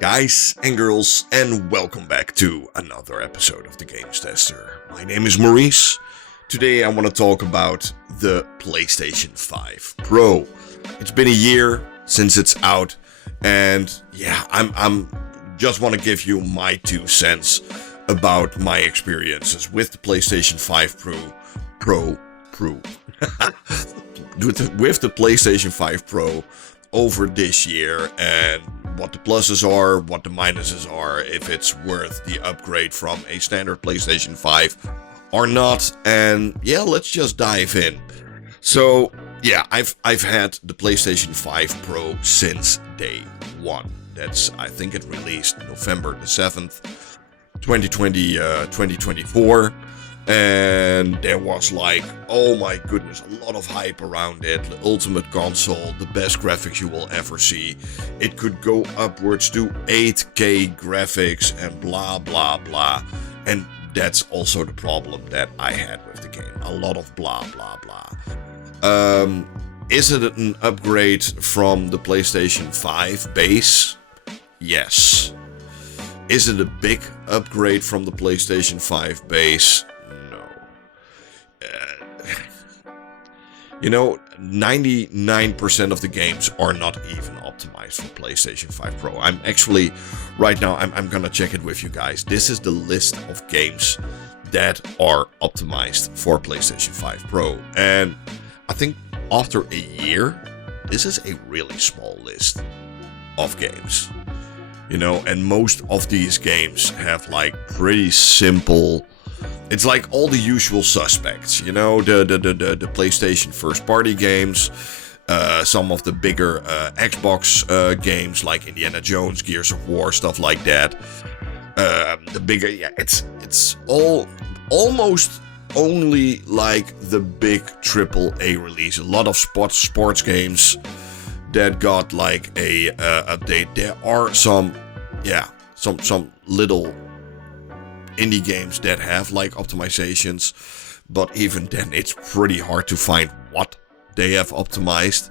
Guys and girls, and welcome back to another episode of the Games Tester. My name is Maurice. Today I want to talk about the PlayStation 5 Pro. It's been a year since it's out, and yeah, I'm just want to give you my 2 cents about my experiences with the PlayStation 5 Pro with the PlayStation 5 Pro over this year, and what the pluses are, what the minuses are, if it's worth the upgrade from a standard PlayStation 5 or not. And yeah, let's just dive in. So yeah, I've had the PlayStation 5 Pro since day one. I think it released November the 7th, 2024. And there was like, oh my goodness, a lot of hype around it. The ultimate console, the best graphics you will ever see. It could go upwards to 8K graphics and blah, blah, blah. And that's also the problem that I had with the game. A lot of blah, blah, blah. Is it an upgrade from the PlayStation 5 base? Yes. Is it a big upgrade from the PlayStation 5 base? 99% of the games are not even optimized for PlayStation 5 Pro. I'm actually, right now, I'm gonna check it with you guys. This is the list of games that are optimized for PlayStation 5 Pro. And I think after a year, this is a really small list of games. And most of these games have like pretty simple. It's like all the usual suspects, the PlayStation first-party games, some of the bigger Xbox games like Indiana Jones, Gears of War, stuff like that. The bigger, it's all almost only like the big AAA release. A lot of sports games that got like a update. There are some little indie games that have like optimizations, but even then it's pretty hard to find what they have optimized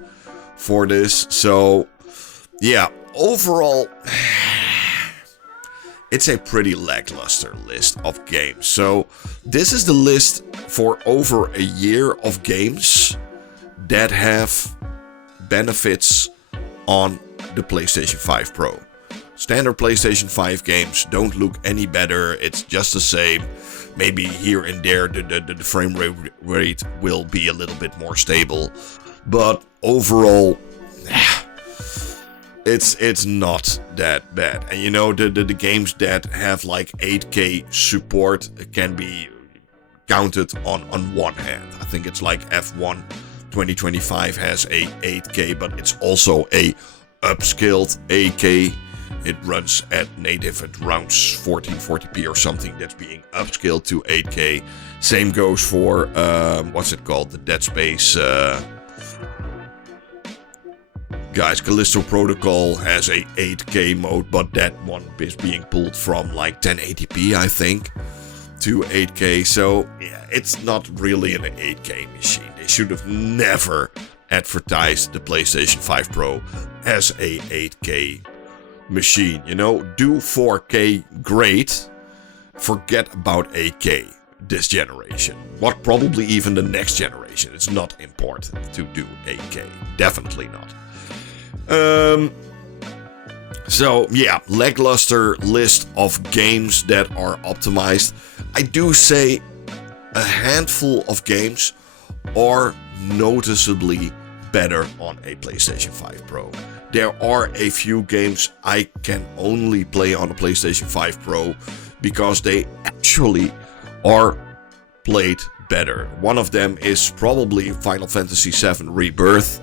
for this. So yeah, overall it's a pretty lackluster list of games. So this is the list for over a year of games that have benefits on the PlayStation 5 Pro. Standard PlayStation 5 games don't look any better. It's just the same. Maybe here and there the frame rate will be a little bit more stable. But overall, it's not that bad. And the games that have like 8K support can be counted on one hand. I think it's like F1 2025 has a 8K, but it's also a upscaled 8K. It runs at native at around 1440p or something that's being upscaled to 8K. Same goes for, the Dead Space. Guys, Callisto Protocol has a 8K mode, but that one is being pulled from like 1080p, I think, to 8K. So yeah, it's not really an 8K machine. They should have never advertised the PlayStation 5 Pro as a 8K machine. Do 4K great, forget about 8K this generation. What probably even the next generation. It's not important to do 8K, definitely not. So yeah, lackluster list of games that are optimized. I do say a handful of games are noticeably better on a PlayStation 5 Pro. There are a few games I can only play on a PlayStation 5 Pro because they actually are played better. One of them is probably Final Fantasy VII Rebirth.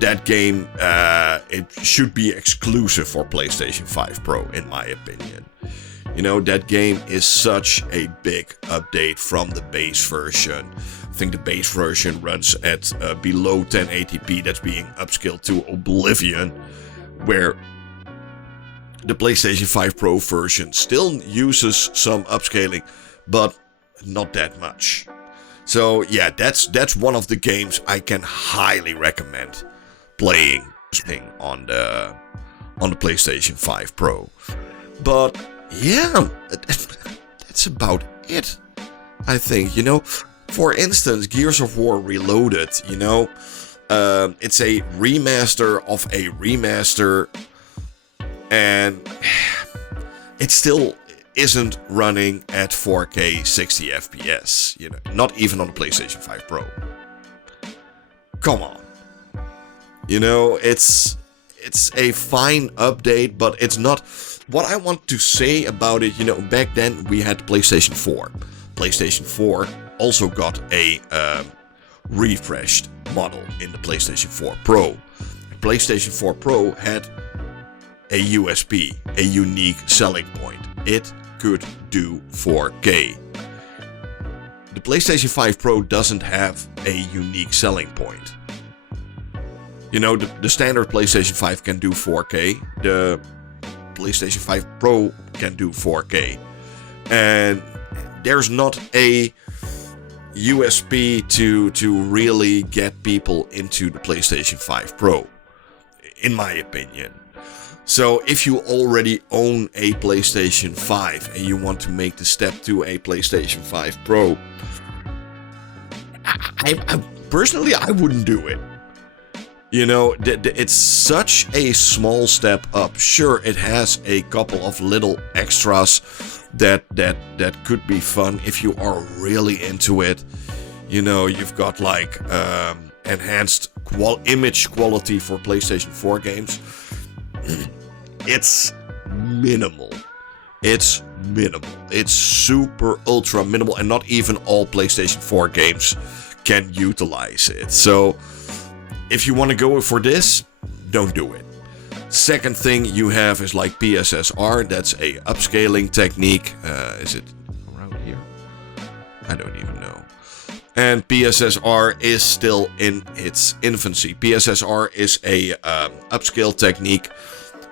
That game, it should be exclusive for PlayStation 5 Pro, in my opinion. That game is such a big update from the base version. I think the base version runs at below 1080p. That's being upscaled to oblivion, where the PlayStation 5 Pro version still uses some upscaling, but not that much. So yeah, that's one of the games I can highly recommend playing on the on the PlayStation 5 Pro. But yeah, that's about it, I think. For instance, Gears of War Reloaded, it's a remaster of a remaster, and it still isn't running at 4K 60 FPS, not even on the PlayStation 5 Pro. Come on. It's a fine update, but it's not what I want to say about it. Back then we had PlayStation 4. PlayStation 4 also got a refreshed model in the PlayStation 4 Pro. PlayStation 4 Pro had a USP, a unique selling point. It could do 4K. The PlayStation 5 Pro doesn't have a unique selling point. The standard PlayStation 5 can do 4K. The PlayStation 5 Pro can do 4K. And there's not a USP to really get people into the PlayStation 5 Pro, in my opinion. So if you already own a PlayStation 5 and you want to make the step to a PlayStation 5 Pro, I personally, I wouldn't do it. It's such a small step up. Sure, it has a couple of little extras that could be fun if you are really into it. You've got like enhanced image quality for PlayStation 4 games. It's minimal. It's super ultra minimal, and not even all PlayStation 4 games can utilize it. So if you want to go for this, don't do it. Second thing you have is like PSSR. That's a upscaling technique. Is it around here? I don't even know. And PSSR is still in its infancy. PSSR is a upscale technique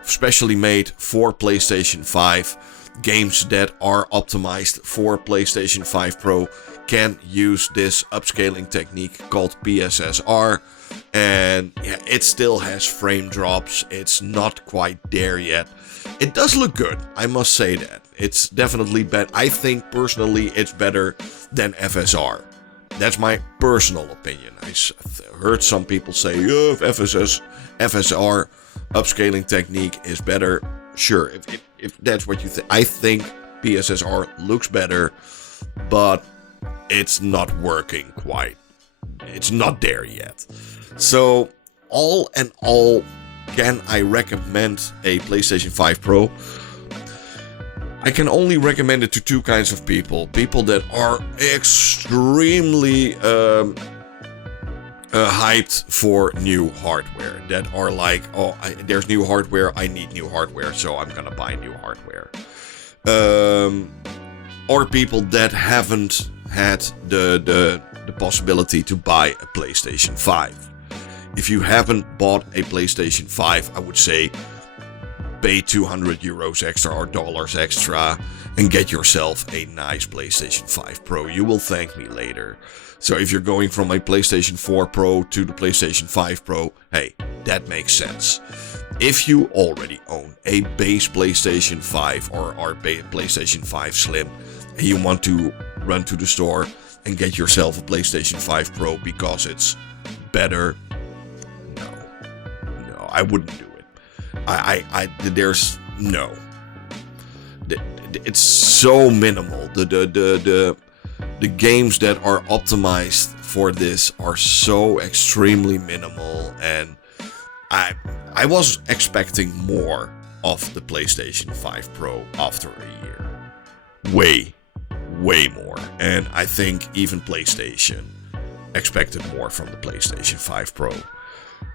specially made for PlayStation 5. Games that are optimized for PlayStation 5 Pro can use this upscaling technique called PSSR. And yeah, it still has frame drops. It's not quite there yet. It does look good, I must say that. It's definitely better. I think personally it's better than FSR. That's my personal opinion. I heard some people say, oh, FSR upscaling technique is better. Sure, if that's what you think. I think PSSR looks better, but it's not working quite. It's not there yet. So, all in all, can I recommend a PlayStation 5 Pro? I can only recommend it to two kinds of people. People that are extremely hyped for new hardware. That are like, oh, there's new hardware, I need new hardware, so I'm gonna buy new hardware. Or people that haven't had the possibility to buy a PlayStation 5. If you haven't bought a PlayStation 5, I would say pay 200 euros extra or dollars extra and get yourself a nice PlayStation 5 Pro. You will thank me later. So if you're going from a PlayStation 4 Pro to the PlayStation 5 Pro, hey, that makes sense. If you already own a base PlayStation 5 or PlayStation 5 Slim and you want to run to the store and get yourself a PlayStation 5 Pro because it's better, no, I wouldn't do it. There's no. It's so minimal. The games that are optimized for this are so extremely minimal, and I was expecting more of the PlayStation 5 Pro after a year. Way more. And I think even PlayStation expected more from the PlayStation 5 Pro.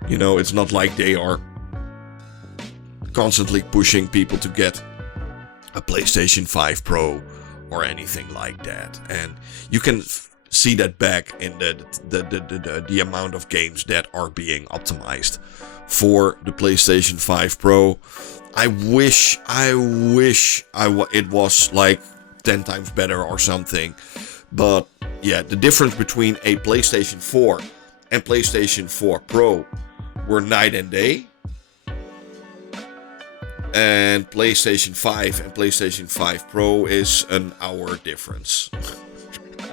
It's not like they are constantly pushing people to get a PlayStation 5 Pro or anything like that. And you can see that back in the amount of games that are being optimized for the PlayStation 5 Pro. I wish it was like 10 times better or something. But yeah, the difference between a PlayStation 4 and PlayStation 4 Pro were night and day. And PlayStation 5 and PlayStation 5 Pro is an hour difference.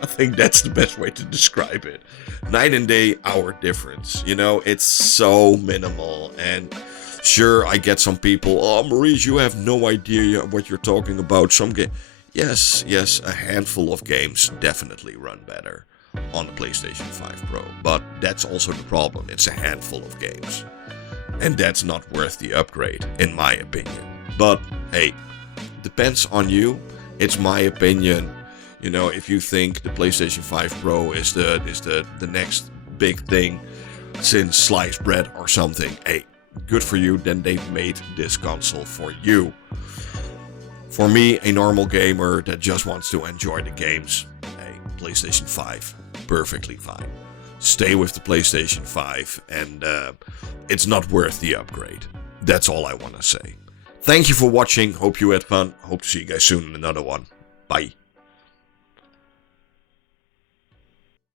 I think that's the best way to describe it. Night and day hour difference. You know, it's so minimal. And sure, I get some people, oh, Maurice, you have no idea what you're talking about. Some game. Yes, a handful of games definitely run better on the PlayStation 5 Pro. But that's also the problem. It's a handful of games. And that's not worth the upgrade, in my opinion. But hey, depends on you. It's my opinion. You know, if you think the PlayStation 5 Pro is the next big thing since sliced bread or something, hey, good for you. Then they've made this console for you. For me, a normal gamer that just wants to enjoy the games, hey, PlayStation 5, perfectly fine. Stay with the PlayStation 5 and it's not worth the upgrade. That's all I want to say. Thank you for watching. Hope you had fun. Hope to see you guys soon in another one. Bye.